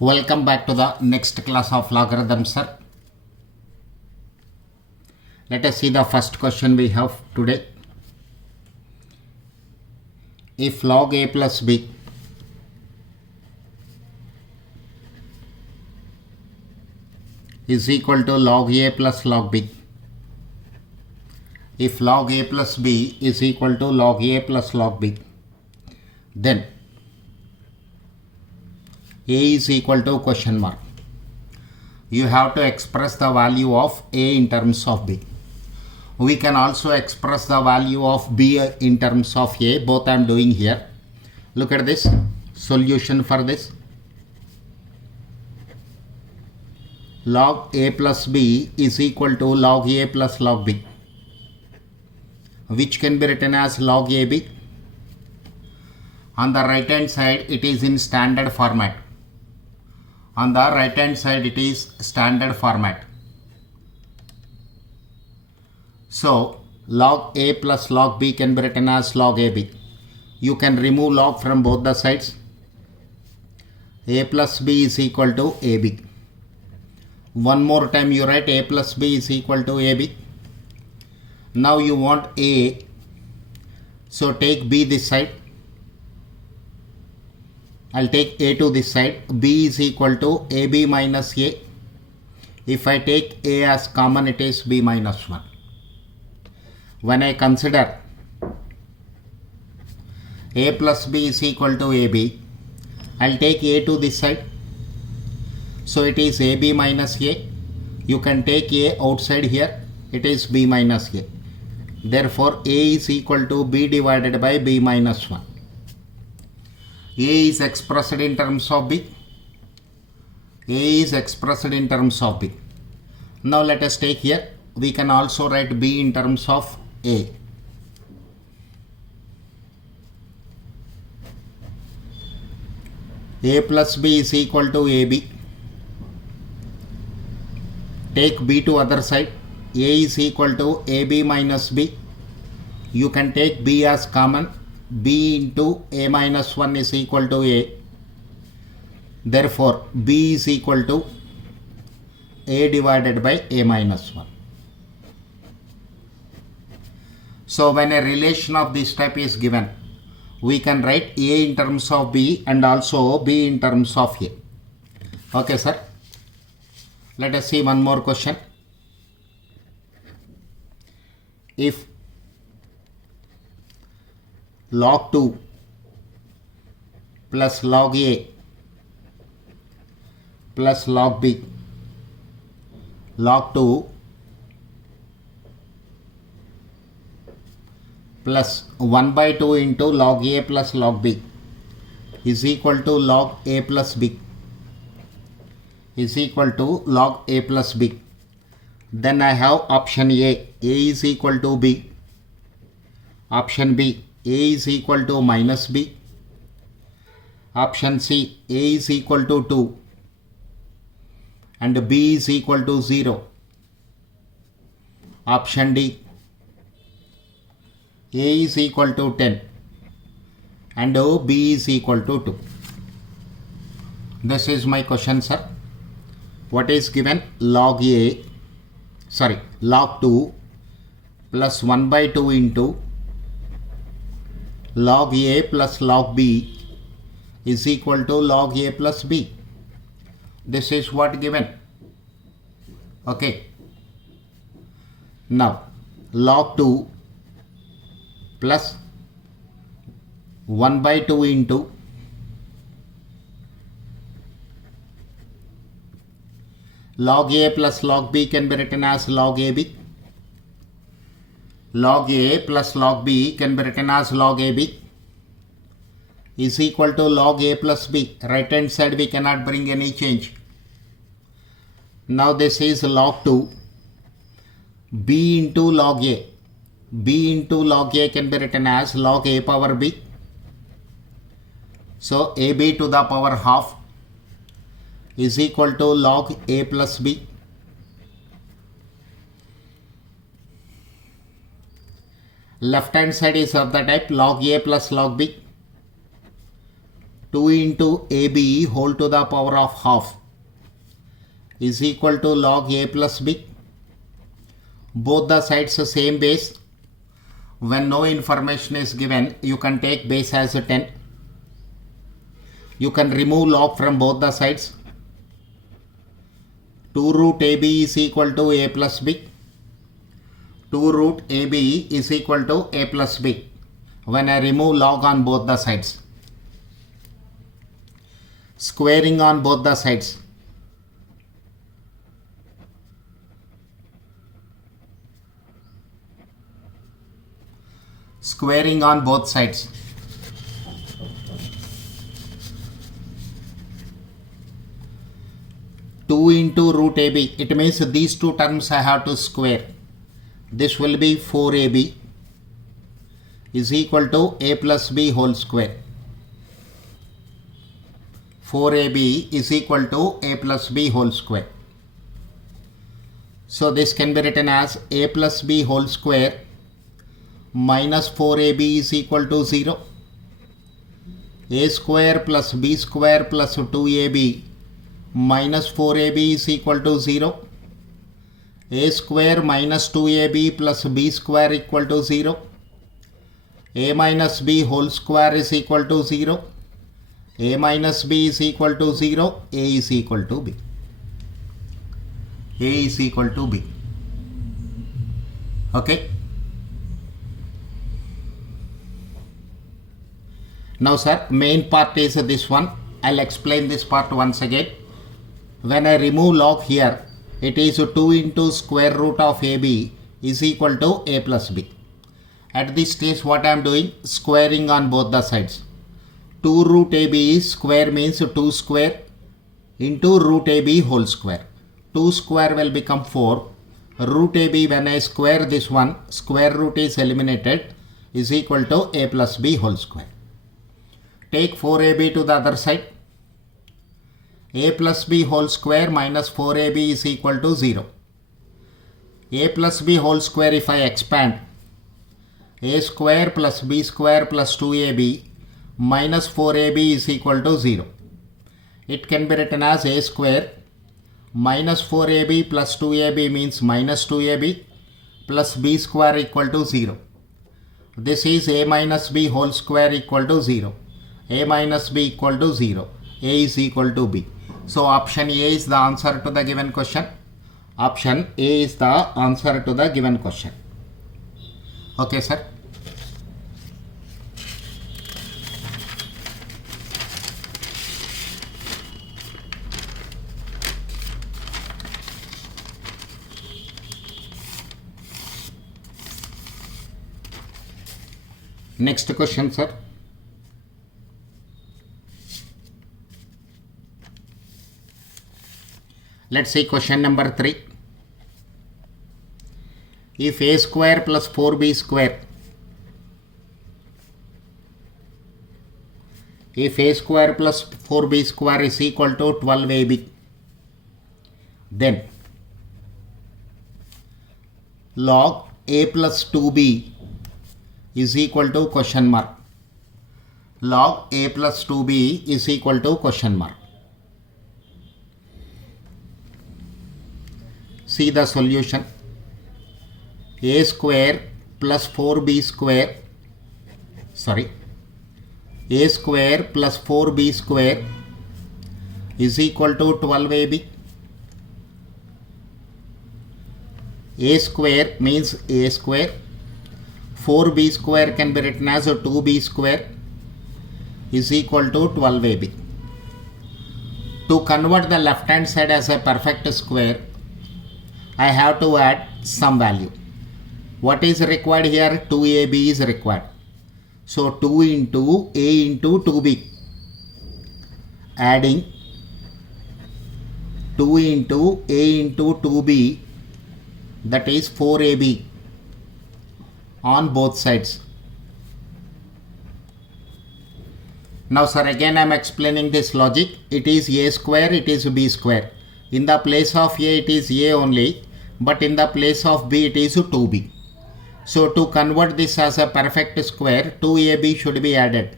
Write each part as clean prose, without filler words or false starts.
Welcome back to the next class of logarithms, sir. Let us see the first question we have today. If log a plus b is equal to log a plus log b, if log a plus b is equal to log a plus log b, then a is equal to question mark. You have to express the value of a in terms of b. We can also express the value of b in terms of a. Both I am doing here. Look at this solution for this. Log a plus b is equal to log a plus log b, which can be written as log ab. On the right hand side it is in standard format. On the right hand side it is standard format. So log a plus log b can be written as log ab. You can remove log from both the sides. A plus b is equal to ab. One more time you write a plus b is equal to ab. Now you want a, so take b this side. I'll take a to this side. B is equal to ab minus a. If I take a as common, it is b minus 1. When I consider a plus b is equal to ab, I'll take a to this side. So it is ab minus a. You can take a outside here. It is b minus a. Therefore, a is equal to b divided by b minus 1. A is expressed in terms of b. A is expressed in terms of b. Now let us take here. We can also write b in terms of a. A plus b is equal to ab. Take b to other side. A is equal to ab minus b. You can take b as common. B into a minus 1 is equal to a. Therefore, b is equal to a divided by a minus 1. So when a relation of this type is given, we can write a in terms of b and also b in terms of a. Okay, sir. Let us see one more question. If log 2 plus log a plus log b, log 2 plus 1 by 2 into log a plus log b is equal to log a plus b is equal to log a plus b. Then I have option A is equal to b. Option B, a is equal to minus b. Option C, a is equal to 2 and b is equal to 0. Option D, a is equal to 10 and b is equal to 2. This is my question, sir. What is given? Log 2 plus 1 by 2 into log a plus log b is equal to log a plus b. This is what given. Okay. Now log 2 plus 1 by 2 into log a plus log b can be written as log ab. Log a plus log b can be written as log ab is equal to log a plus b. Right hand side we cannot bring any change. Now this is log 2 b into log a. B into log a can be written as log a power b. So ab to the power half is equal to log a plus b. Left hand side is of the type log a plus log b. 2 into AB whole to the power of half is equal to log A plus B. Both the sides the same base. When no information is given, you can take base as a 10. You can remove log from both the sides. 2 root AB is equal to A plus B. 2 root AB is equal to A plus B when I remove log on both the sides. Squaring on both the sides. Squaring on both sides. Two into root AB. It means these two terms I have to square. This will be 4AB is equal to A plus B whole square. 4AB is equal to A plus B whole square. So this can be written as A plus B whole square minus 4AB is equal to 0. A square plus B square plus 2AB minus 4AB is equal to 0. A square minus 2AB plus B square equal to 0. A minus B whole square is equal to 0. A minus B is equal to 0. A is equal to B. A is equal to B. Okay. Now sir, main part is this one. I'll explain this part once again. When I remove log here, it is 2 into square root of AB is equal to A plus B. At this stage what I am doing? Squaring on both the sides. 2 root AB square means 2 square into root AB whole square. 2 square will become 4. Root AB, when I square this one, square root is eliminated, is equal to A plus B whole square. Take 4AB to the other side. A plus B whole square minus 4AB is equal to 0. A plus B whole square, if I expand, A square plus B square plus 2AB minus 4AB is equal to 0. It can be written as A square minus 4AB plus 2AB means minus 2AB plus B square equal to 0. This is A minus B whole square equal to 0. A minus B equal to 0. A is equal to B. So option A is the answer to the given question. Option A is the answer to the given question. Okay sir. Next question sir. Let's see question number 3. If A square plus 4B square, if A square plus 4B square is equal to 12AB, then log A plus 2B is equal to question mark. Log A plus 2B is equal to question mark. See the solution. A square plus 4B square, A square plus 4B square is equal to 12AB. A square means A square. 4B square can be written as 2B square is equal to 12AB. To convert the left hand side as a perfect square, I have to add some value. What is required here? 2AB is required. So 2 into A into 2B. Adding 2 into A into 2B, that is 4AB on both sides. Now sir, again I am explaining this logic. It is A square, it is B square. In the place of A it is A only, but in the place of B it is 2B. So to convert this as a perfect square, 2AB should be added.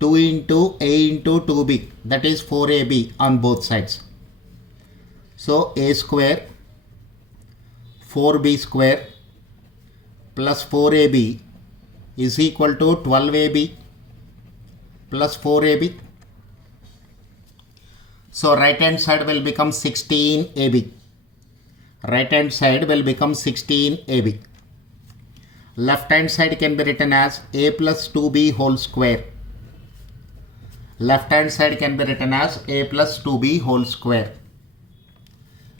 2 into a into 2b, that is 4ab on both sides. So a square 4b square plus 4ab is equal to 12ab plus 4ab. So right hand side will become 16ab. Right hand side will become 16ab. Left hand side can be written as a plus 2b whole square. Left hand side can be written as a plus 2b whole square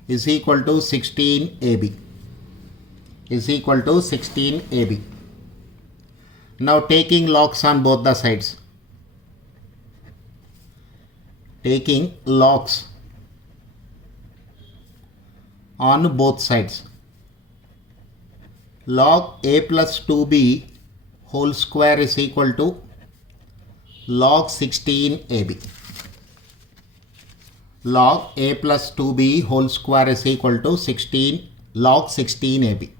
is equal to 16ab. Is equal to 16ab. Now taking logs on both the sides. Taking logs on both sides. Log a plus 2b whole square is equal to log 16ab. Log a plus 2b whole square is equal to log 16ab.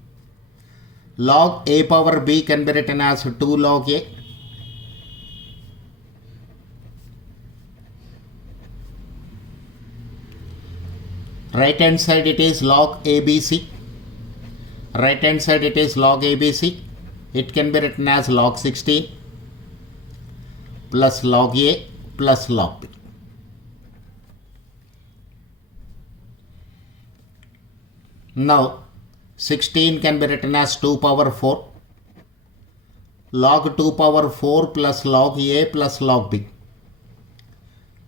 Log a power b can be written as 2 log a. Right hand side it is log abc. Right hand side it is log abc. It can be written as log 16 plus log a plus log b. Now 16 can be written as 2 power 4. Log 2 power 4 plus log a plus log b.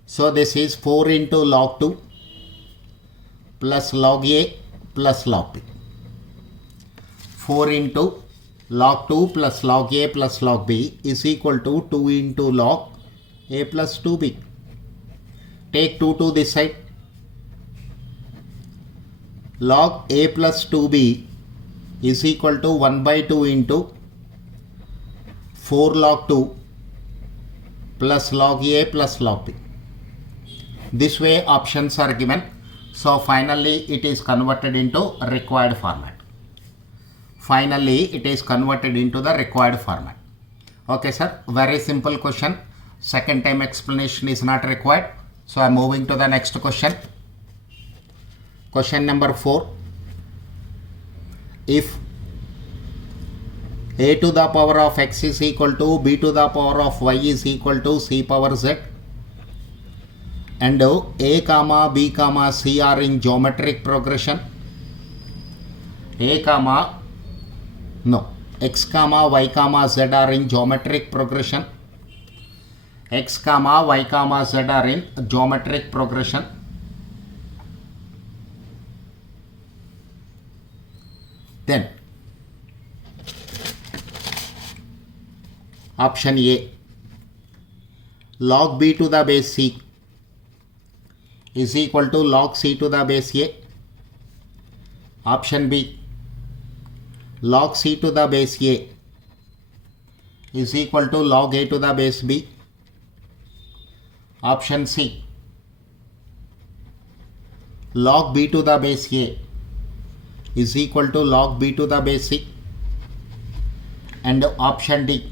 So this is 4 into log 2 plus log a plus log b. 4 into log 2 plus log a plus log b is equal to 2 into log a plus 2b. Take 2 to this side. Log a plus 2b is equal to 1 by 2 into 4 log 2 plus log a plus log b. This way options are given. So finally it is converted into required format. Finally it is converted into the required format. Okay sir, very simple question. Second time explanation is not required. So I am moving to the next question. Question number 4. If a to the power of x is equal to b to the power of y is equal to c power z, and a comma b comma c are in geometric progression, x comma y comma z are in geometric progression, x comma y comma z are in geometric progression, then option A, log b to the base c is equal to log c to the base a. Option B, log c to the base a is equal to log a to the base b. Option C, log b to the base a is equal to log b to the base c. And option D,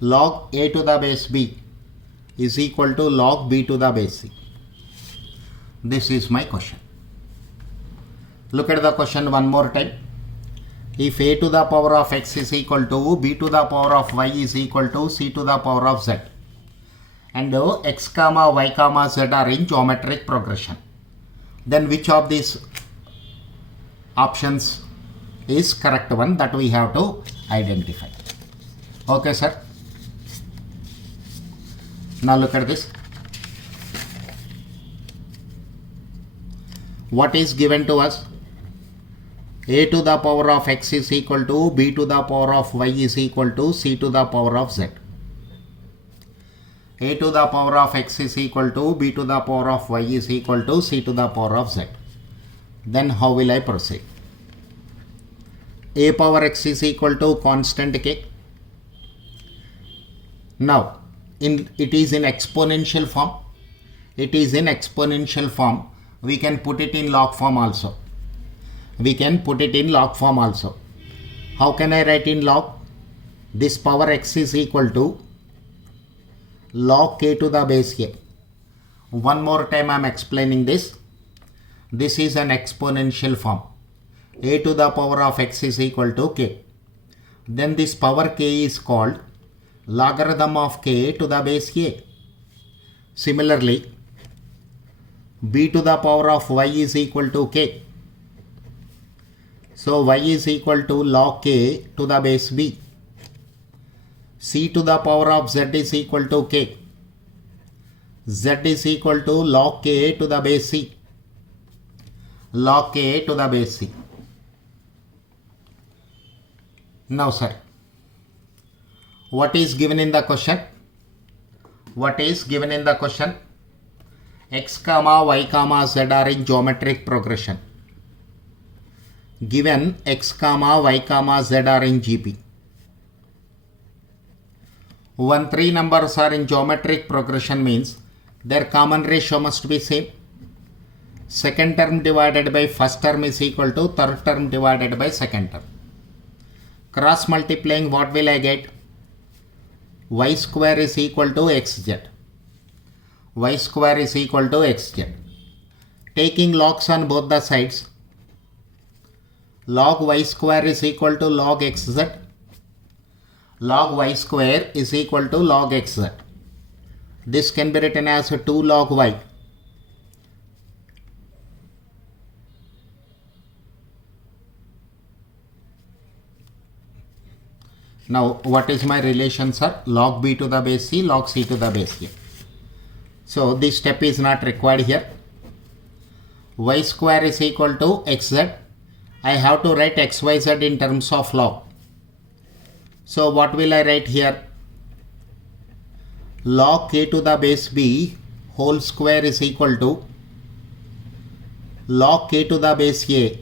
log a to the base b is equal to log b to the base c. This is my question. Look at the question one more time. If a to the power of x is equal to b to the power of y is equal to c to the power of z, and x comma y comma z are in geometric progression, then which of these options is correct one that we have to identify? Okay sir. Now look at this. What is given to us? A to the power of x is equal to b to the power of y is equal to c to the power of z. A to the power of x is equal to b to the power of y is equal to c to the power of z. Then how will I proceed? A power x is equal to constant k. Now it is in exponential form. It is in exponential form. We can put it in log form also. We can put it in log form also. How can I write in log? this power x is equal to log k to the base a. One more time I am explaining this. This is an exponential form. A to the power of x is equal to k. Then this power k is called logarithm of k to the base a. Similarly, b to the power of y is equal to k. So y is equal to log k to the base b. C to the power of z is equal to k. Z is equal to log k to the base c. Log k to the base c. Now sir, what is given in the question? What is given in the question? X comma y comma z are in geometric progression. Given x comma y comma z are in GP. 1, 3 numbers are in geometric progression means their common ratio must be same. Second term divided by first term is equal to third term divided by second term. Cross multiplying, what will I get? Y square is equal to xz. Y square is equal to xz. Taking logs on both the sides, log y square is equal to log xz. Log y square is equal to log xz. This can be written as 2 log y. Now what is my relation, sir? Log b to the base c, log c to the base a. So this step is not required here. Y square is equal to xz. I have to write xyz in terms of log. So what will I write here? Log k to the base b whole square is equal to log k to the base a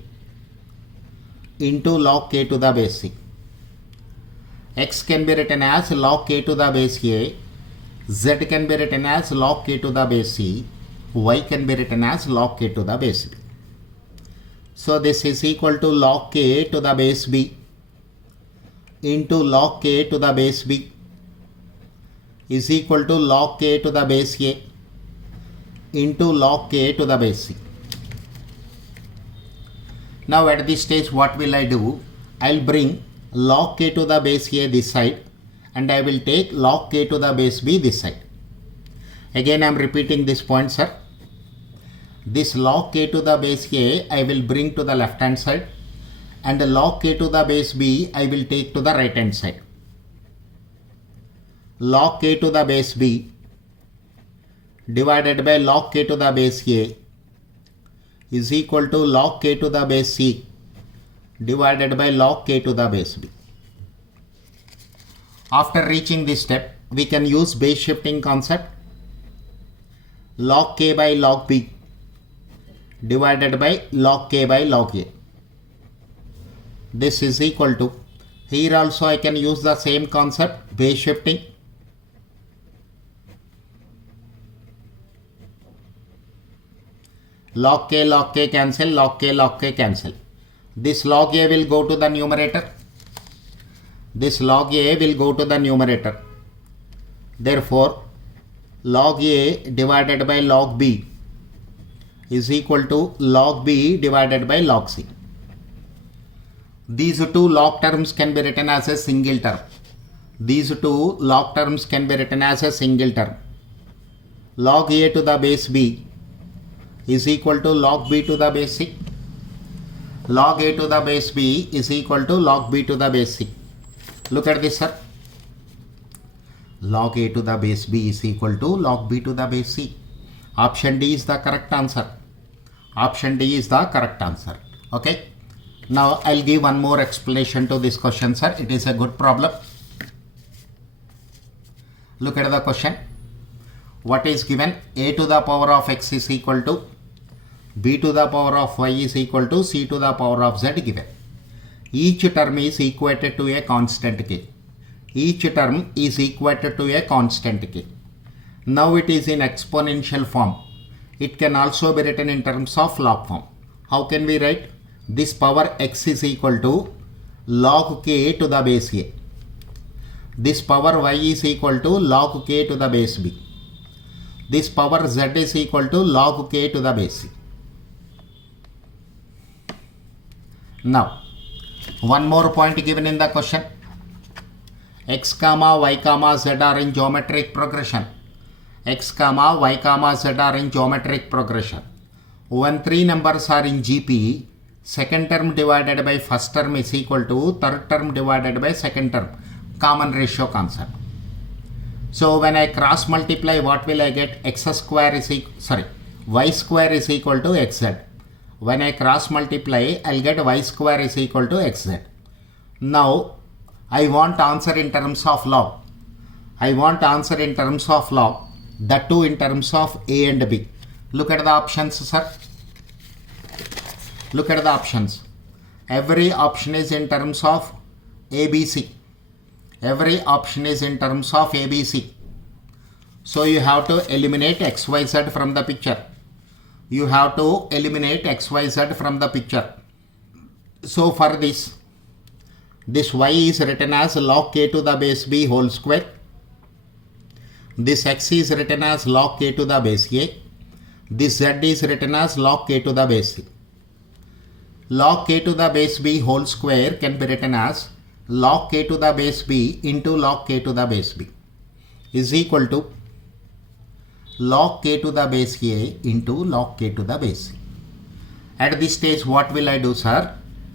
into log k to the base c. X can be written as log k to the base a, z can be written as log k to the base c, y can be written as log k to the base b. So this is equal to log k to the base b into log k to the base b is equal to log k to the base a into log k to the base c. Now at this stage what will I do? I will bring log k to the base a this side and I will take log k to the base b this side. Again I am repeating this point, sir. This log k to the base a I will bring to the left hand side and the log k to the base b I will take to the right hand side. Log k to the base b divided by log k to the base a is equal to log k to the base c divided by log k to the base b. After reaching this step, we can use base shifting concept. Log k by log b divided by log k by log a. This is equal to, here also I can use the same concept, base shifting. Log k cancel, log k cancel. This log a will go to the numerator. This log a will go to the numerator. Therefore, log a divided by log b is equal to log b divided by log c. These two log terms can be written as a single term. These two log terms can be written as a single term. Log a to the base b is equal to log b to the base c. Log a to the base b is equal to log b to the base c. Look at this, sir. Log a to the base b is equal to log b to the base c. Option D is the correct answer. Option D is the correct answer. Okay. Now I'll give one more explanation to this question, sir. It is a good problem. Look at the question. What is given? A to the power of x is equal to b to the power of y is equal to c to the power of z given. Each term is equated to a constant k. Each term is equated to a constant k. Now it is in exponential form. It can also be written in terms of log form. How can we write? This power x is equal to log k to the base a. this power y is equal to log k to the base b. This power z is equal to log k to the base c. Now, one more point given in the question. X comma y comma z are in geometric progression. X comma y comma z are in geometric progression. When three numbers are in GP, second term divided by first term is equal to third term divided by second term. Common ratio concept. So when I cross multiply, what will I get? X square is y square is equal to xz. When I cross multiply, I'll get y square is equal to xz. Now I want answer in terms of log. I want answer in terms of log. That too in terms of a and b. Look at the options, sir. Look at the options. Every option is in terms of ABC. Every option is in terms of ABC. So you have to eliminate XYZ from the picture. You have to eliminate XYZ from the picture. So for this y is written as log k to the base b whole square. This x is written as log k to the base a. This z is written as log k to the base c. Log k to the base b whole square can be written as log k to the base b into log k to the base b is equal to log k to the base a into log k to the base c. At this stage, what will I do, sir?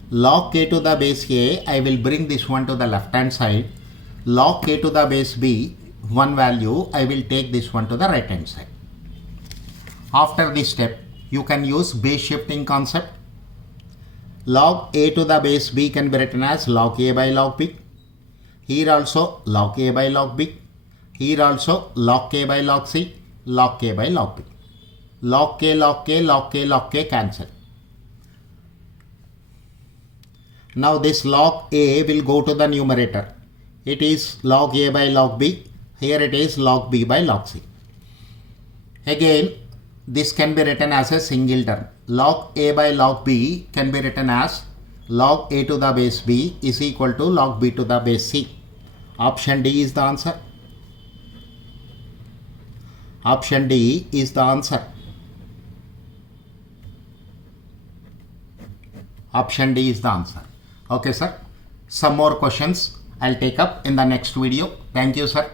Log k to the base a, I will bring this one to the left hand side. Log k to the base b, one value, I will take this one to the right hand side. After this step, you can use base shifting concept. Log a to the base b can be written as log a by log b. Here also log a by log b. Here also log k by log c, log k by log b. Log k, log k, log k, log k cancel. Now this log a will go to the numerator. It is log a by log b. Here it is log b by log c. Again, this can be written as a single term. Log a by log b can be written as log a to the base b is equal to log b to the base c. Option D is the answer. Option D is the answer. Option D is the answer. Okay, sir. Some more questions I'll take up in the next video. Thank you, sir.